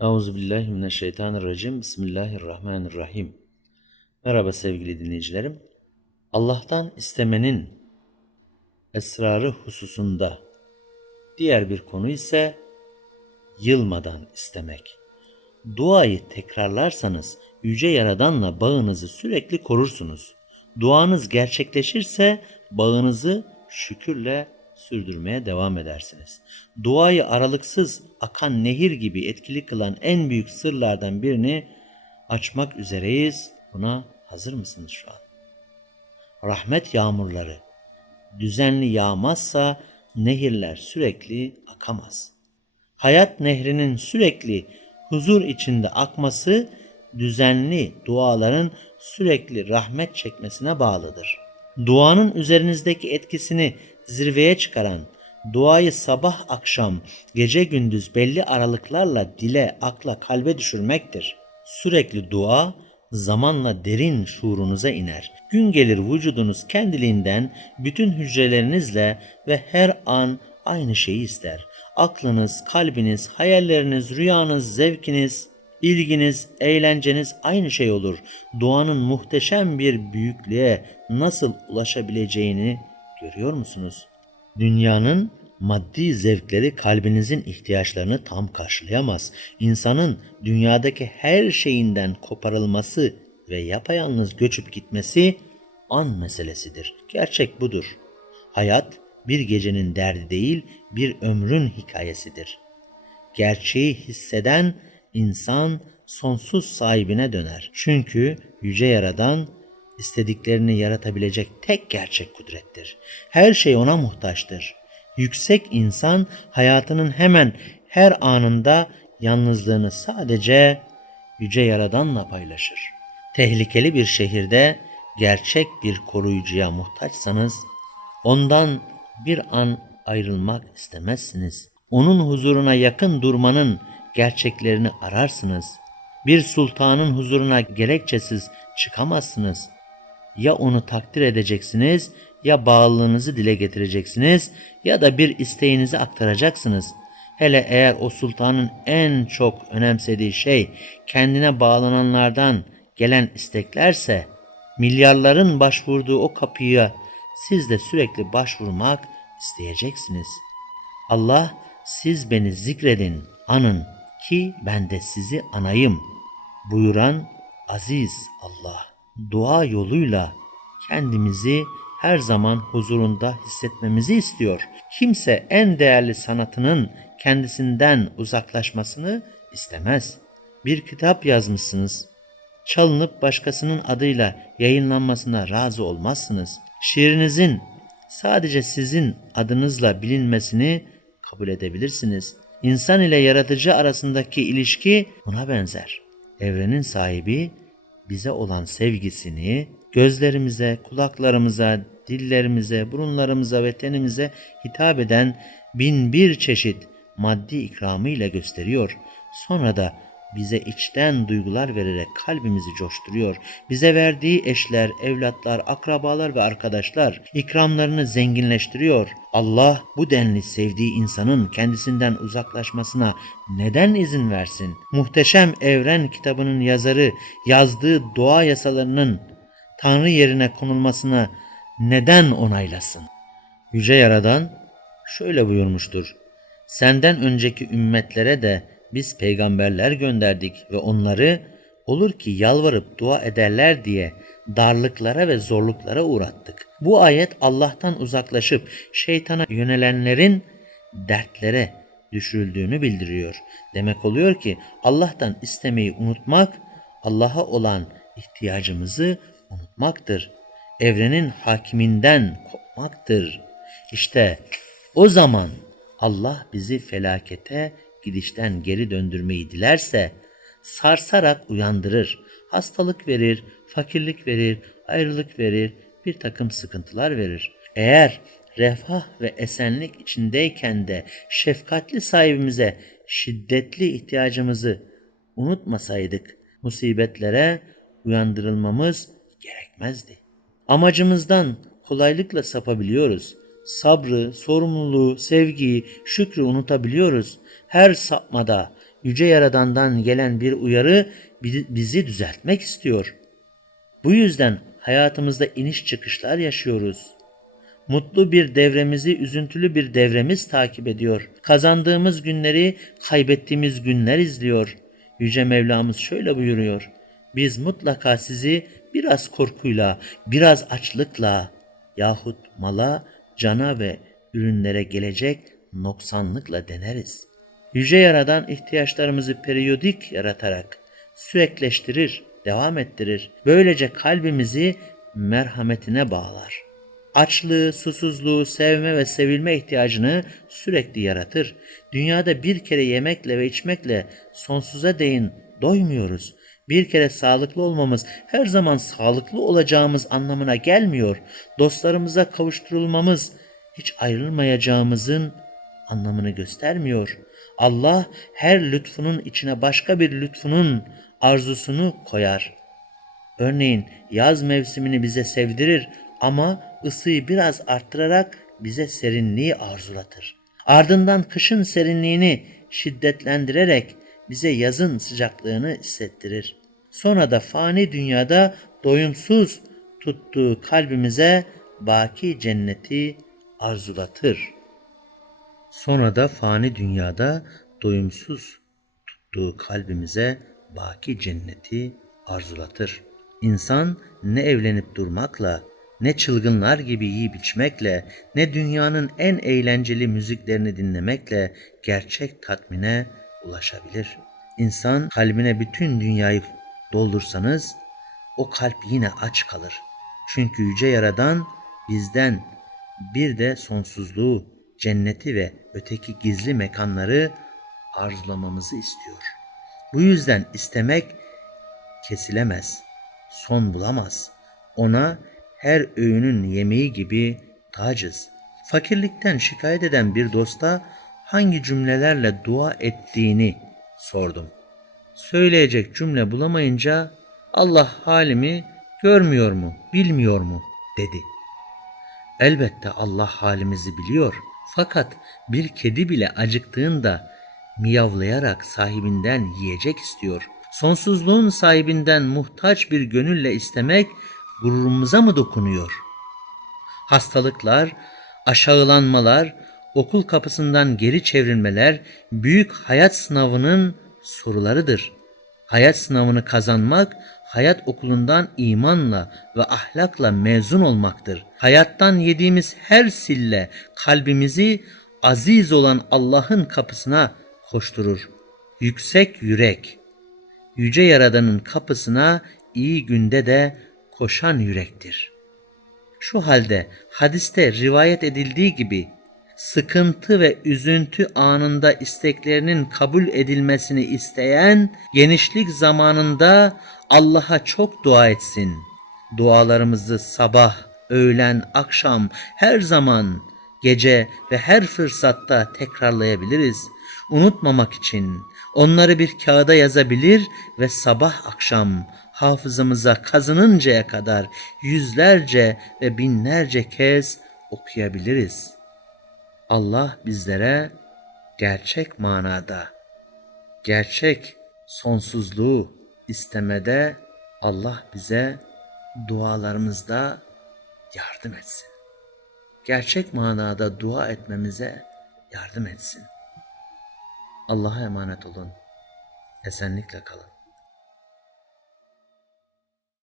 Euzubillahimineşşeytanirracim. Bismillahirrahmanirrahim. Merhaba sevgili dinleyicilerim. Allah'tan istemenin esrarı hususunda diğer bir konu ise yılmadan istemek. Duayı tekrarlarsanız Yüce Yaradan'la bağınızı sürekli korursunuz. Duanız gerçekleşirse bağınızı şükürle sürdürmeye devam edersiniz. Duayı aralıksız akan nehir gibi etkili kılan en büyük sırlardan birini açmak üzereyiz. Buna hazır mısınız şu an? Rahmet yağmurları düzenli yağmazsa nehirler sürekli akamaz. Hayat nehrinin sürekli huzur içinde akması düzenli duaların sürekli rahmet çekmesine bağlıdır. Duanın üzerinizdeki etkisini zirveye çıkaran, duayı sabah akşam, gece gündüz belli aralıklarla dile, akla, kalbe düşürmektir. Sürekli dua zamanla derin şuurunuza iner. Gün gelir vücudunuz kendiliğinden bütün hücrelerinizle ve her an aynı şeyi ister. Aklınız, kalbiniz, hayalleriniz, rüyanız, zevkiniz, ilginiz, eğlenceniz aynı şey olur. Duanın muhteşem bir büyüklüğe nasıl ulaşabileceğini görüyor musunuz? Dünyanın maddi zevkleri kalbinizin ihtiyaçlarını tam karşılayamaz. İnsanın dünyadaki her şeyinden koparılması ve yapayalnız göçüp gitmesi an meselesidir. Gerçek budur. Hayat bir gecenin derdi değil, bir ömrün hikayesidir. Gerçeği hisseden insan sonsuz sahibine döner. Çünkü yüce yaradan istediklerini yaratabilecek tek gerçek kudrettir. Her şey ona muhtaçtır. Yüksek insan hayatının hemen her anında yalnızlığını sadece yüce yaradanla paylaşır. Tehlikeli bir şehirde gerçek bir koruyucuya muhtaçsanız ondan bir an ayrılmak istemezsiniz. Onun huzuruna yakın durmanın gerçeklerini ararsınız. Bir sultanın huzuruna gerekçesiz çıkamazsınız. Ya onu takdir edeceksiniz, ya bağlılığınızı dile getireceksiniz ya da bir isteğinizi aktaracaksınız. Hele eğer o sultanın en çok önemsediği şey kendine bağlananlardan gelen isteklerse, milyarların başvurduğu o kapıya siz de sürekli başvurmak isteyeceksiniz. Allah siz beni zikredin, anın ki ben de sizi anayım buyuran aziz Allah. Dua yoluyla kendimizi her zaman huzurunda hissetmemizi istiyor. Kimse en değerli sanatının kendisinden uzaklaşmasını istemez. Bir kitap yazmışsınız. Çalınıp başkasının adıyla yayınlanmasına razı olmazsınız. Şiirinizin sadece sizin adınızla bilinmesini kabul edebilirsiniz. İnsan ile yaratıcı arasındaki ilişki buna benzer. Evrenin sahibi bize olan sevgisini gözlerimize, kulaklarımıza, dillerimize, burunlarımıza ve tenimize hitap eden bin bir çeşit maddi ikramıyla gösteriyor. Sonra da bize içten duygular vererek kalbimizi coşturuyor. Bize verdiği eşler, evlatlar, akrabalar ve arkadaşlar ikramlarını zenginleştiriyor. Allah bu denli sevdiği insanın kendisinden uzaklaşmasına neden izin versin? Muhteşem Evren kitabının yazarı yazdığı doğa yasalarının Tanrı yerine konulmasına neden onaylasın? Yüce Yaradan şöyle buyurmuştur. Senden önceki ümmetlere de biz peygamberler gönderdik ve onları olur ki yalvarıp dua ederler diye darlıklara ve zorluklara uğrattık. Bu ayet Allah'tan uzaklaşıp şeytana yönelenlerin dertlere düşürüldüğünü bildiriyor. Demek oluyor ki Allah'tan istemeyi unutmak, Allah'a olan ihtiyacımızı unutmaktır. Evrenin hakiminden kopmaktır. İşte o zaman Allah bizi felakete gidişten geri döndürmeyi dilerse sarsarak uyandırır. Hastalık verir, fakirlik verir, ayrılık verir, bir takım sıkıntılar verir. Eğer refah ve esenlik içindeyken de şefkatli sahibimize şiddetli ihtiyacımızı unutmasaydık, musibetlere uyandırılmamız gerekmezdi. Amacımızdan kolaylıkla sapabiliyoruz. Sabrı, sorumluluğu, sevgiyi, şükrü unutabiliyoruz. Her sapmada Yüce Yaradan'dan gelen bir uyarı bi- bizi düzeltmek istiyor. Bu yüzden hayatımızda iniş çıkışlar yaşıyoruz. Mutlu bir devremizi üzüntülü bir devremiz takip ediyor. Kazandığımız günleri kaybettiğimiz günler izliyor. Yüce Mevlamız şöyle buyuruyor. Biz mutlaka sizi biraz korkuyla, biraz açlıkla yahut mala, cana ve ürünlere gelecek noksanlıkla deneriz. Yüce Yaradan ihtiyaçlarımızı periyodik yaratarak sürekleştirir, devam ettirir. Böylece kalbimizi merhametine bağlar. Açlığı, susuzluğu, sevme ve sevilme ihtiyacını sürekli yaratır. Dünyada bir kere yemekle ve içmekle sonsuza değin doymuyoruz. Bir kere sağlıklı olmamız her zaman sağlıklı olacağımız anlamına gelmiyor. Dostlarımıza kavuşturulmamız hiç ayrılmayacağımızın anlamını göstermiyor. Allah her lütfunun içine başka bir lütfunun arzusunu koyar. Örneğin yaz mevsimini bize sevdirir ama ısıyı biraz arttırarak bize serinliği arzulatır. Ardından kışın serinliğini şiddetlendirerek bize yazın sıcaklığını hissettirir. Sonra da fani dünyada doyumsuz tuttuğu kalbimize baki cenneti arzulatır. Sonra da fani dünyada doyumsuz tuttuğu kalbimize baki cenneti arzulatır. İnsan ne evlenip durmakla, ne çılgınlar gibi yiyip içmekle, ne dünyanın en eğlenceli müziklerini dinlemekle gerçek tatmine ulaşabilir. İnsan kalbine bütün dünyayı doldursanız o kalp yine aç kalır. Çünkü yüce yaradan bizden bir de sonsuzluğu, cenneti ve öteki gizli mekanları arzulamamızı istiyor. Bu yüzden istemek kesilemez, son bulamaz. Ona her öğünün yemeği gibi tacız. Fakirlikten şikayet eden bir dosta hangi cümlelerle dua ettiğini sordum. Söyleyecek cümle bulamayınca Allah halimi görmüyor mu, bilmiyor mu dedi. Elbette Allah halimizi biliyor. Fakat bir kedi bile acıktığında miyavlayarak sahibinden yiyecek istiyor. Sonsuzluğun sahibinden muhtaç bir gönülle istemek gururumuza mı dokunuyor? Hastalıklar, aşağılanmalar, okul kapısından geri çevrilmeler büyük hayat sınavının sorularıdır. Hayat sınavını kazanmak, hayat okulundan imanla ve ahlakla mezun olmaktır. Hayattan yediğimiz her sille kalbimizi aziz olan Allah'ın kapısına koşturur. Yüksek yürek, yüce yaradanın kapısına iyi günde de koşan yürektir. Şu halde hadiste rivayet edildiği gibi sıkıntı ve üzüntü anında isteklerinin kabul edilmesini isteyen genişlik zamanında Allah'a çok dua etsin. Dualarımızı sabah, öğlen, akşam her zaman, gece ve her fırsatta tekrarlayabiliriz. Unutmamak için onları bir kağıda yazabilir ve sabah akşam hafızamıza kazınıncaya kadar yüzlerce ve binlerce kez okuyabiliriz. Allah bizlere gerçek manada, gerçek sonsuzluğu istemede Allah bize dualarımızda yardım etsin. Gerçek manada dua etmemize yardım etsin. Allah'a emanet olun. Esenlikle kalın.